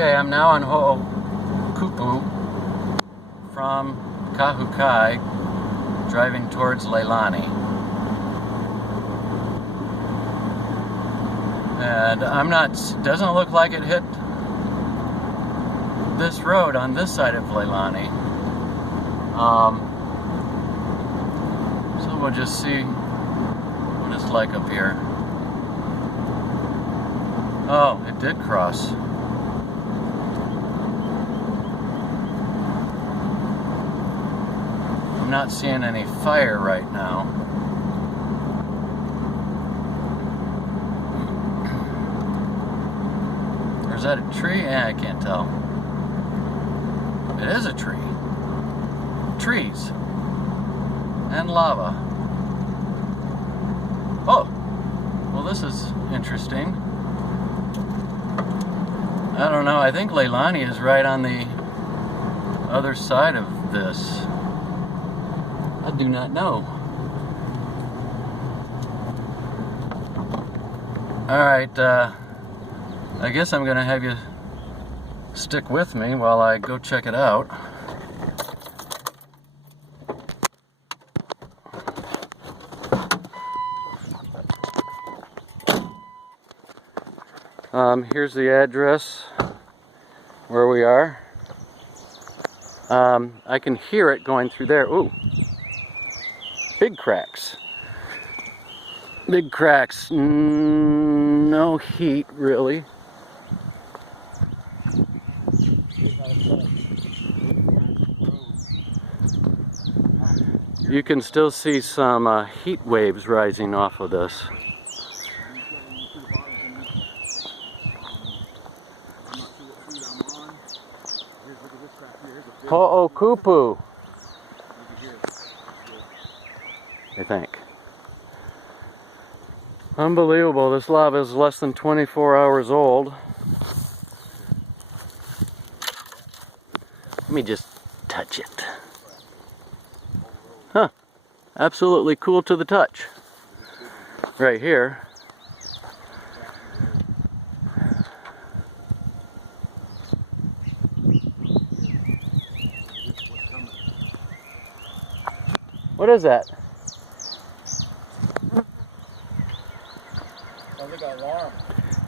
Okay, I'm now on Ho'okupu from Kahukai, driving towards Leilani. And doesn't look like it hit this road on this side of Leilani. So we'll just see what it's like up here. Oh, it did cross. I'm not seeing any fire right now. Or is that a tree? Yeah, I can't tell. It is a tree. Trees. And lava. Oh! Well, this is interesting. I don't know, I think Leilani is right on the other side of this. I do not know. Alright, I guess I'm gonna have you stick with me while I go check it out. Here's the address where we are. I can hear it going through there. Ooh, big cracks. Big cracks. No heat, really. You can still see some heat waves rising off of this. Ho'okupu, I think. Unbelievable, this lava is less than 24 hours old. Let me just touch it. Huh, absolutely cool to the touch. Right here. What is that? Sounds like an alarm.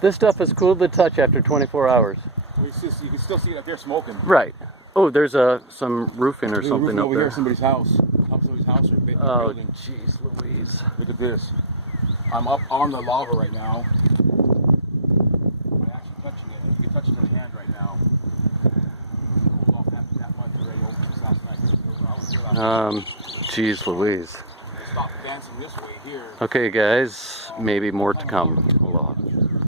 This stuff is cool to touch after 24 hours. Well, you can still see it up there smoking. Right. Oh, there's some roofing or something up over there. Here, somebody's house. Up somebody's house or big building. Jeez Louise. Look at this. I'm up on the lava right now. I'm actually touching it. You can touch it with your hand right now. Cooled off that much already over this last night. Jeez Louise. Stop dancing this way here. Okay guys, maybe more to come. Hold on.